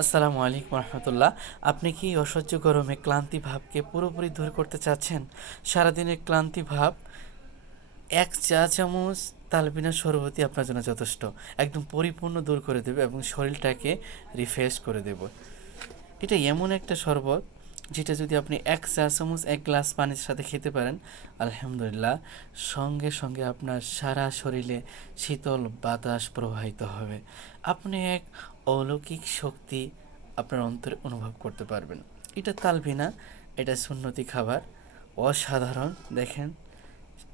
আসসালামু আলাইকুম রহমতুল্লাহ। আপনি কি অসহ্য গরমে ক্লান্তি ভাবকে পুরোপুরি দূর করতে চাচ্ছেন? সারাদিনের ক্লান্তি ভাব, এক চা চামচ তালবিনা শরবতই আপনার জন্য যথেষ্ট। একদম পরিপূর্ণ দূর করে দেবে এবং শরীরটাকে রিফ্রেশ করে দেব। এটা এমন একটা শরবত যেটা যদি আপনি এক চা চামচ, এক গ্লাস পানির সাথে খেতে পারেন, আলহামদুলিল্লাহ। সঙ্গে সঙ্গে আপনার সারা শরীরে শীতল বাতাস প্রবাহিত হবে। আপনি এক অলৌকিক শক্তি আপনার অন্তরে অনুভব করতে পারবেন। এটা তালবিনা এটা সুন্নতি খাবার। অসাধারণ, দেখেন।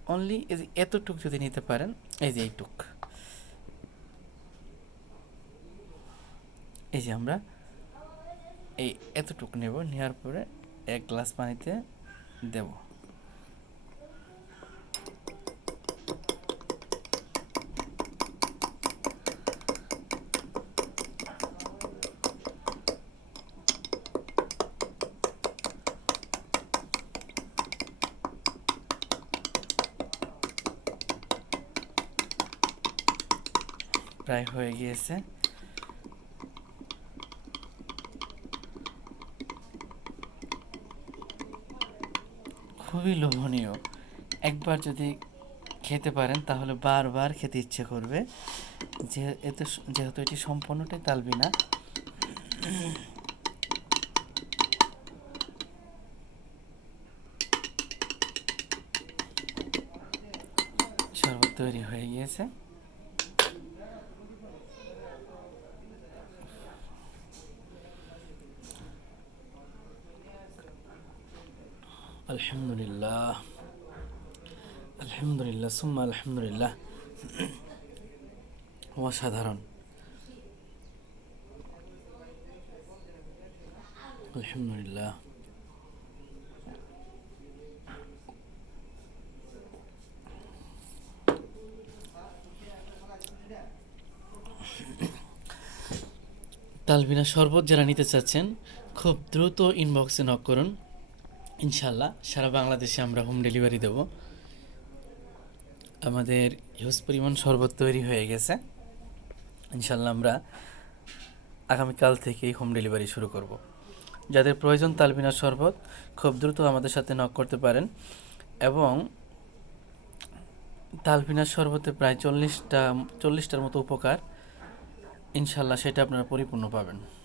অনলি এতটুক যদি নিতে পারেন, এই যে এইটুক। এই যে আমরা এই এতটুক নেব নেওয়ার পরে এক গ্লাস পানিতে দেব। প্রায় হয়ে গিয়েছে। খুবই লোভনীয়। একবার যদি খেতে পারেন, তাহলে বারবার খেতে ইচ্ছে করবে। যে, এতে যেহেতু এটি সম্পূর্ণটাই তালবি না। শরবত তৈরি হয়ে গিয়েছে। আলহামদুলিল্লাহ আলহামদুলিল্লাহ, সুম্মা আলহামদুলিল্লাহ। অসাধারণ। আলহামদুলিল্লাহ। তালবিনা শরবত যারা নিতে চাচ্ছেন, খুব দ্রুত ইনবক্সে নক করুন। ইনশাল্লাহ সারা বাংলাদেশে আমরা হোম ডেলিভারি দেব। আমাদের হিউজ পরিমাণ শরবত তৈরি হয়ে গেছে। ইনশাল্লাহ আমরা আগামীকাল থেকেই হোম ডেলিভারি শুরু করব। যাদের প্রয়োজন তালবিনা শরবত, খুব দ্রুত আমাদের সাথে নক করতে পারেন এবং তালবিনা শরবতে প্রায় চল্লিশটা, চল্লিশটার মতো উপকার ইনশাল্লাহ সেটা আপনারা পরিপূর্ণ পাবেন।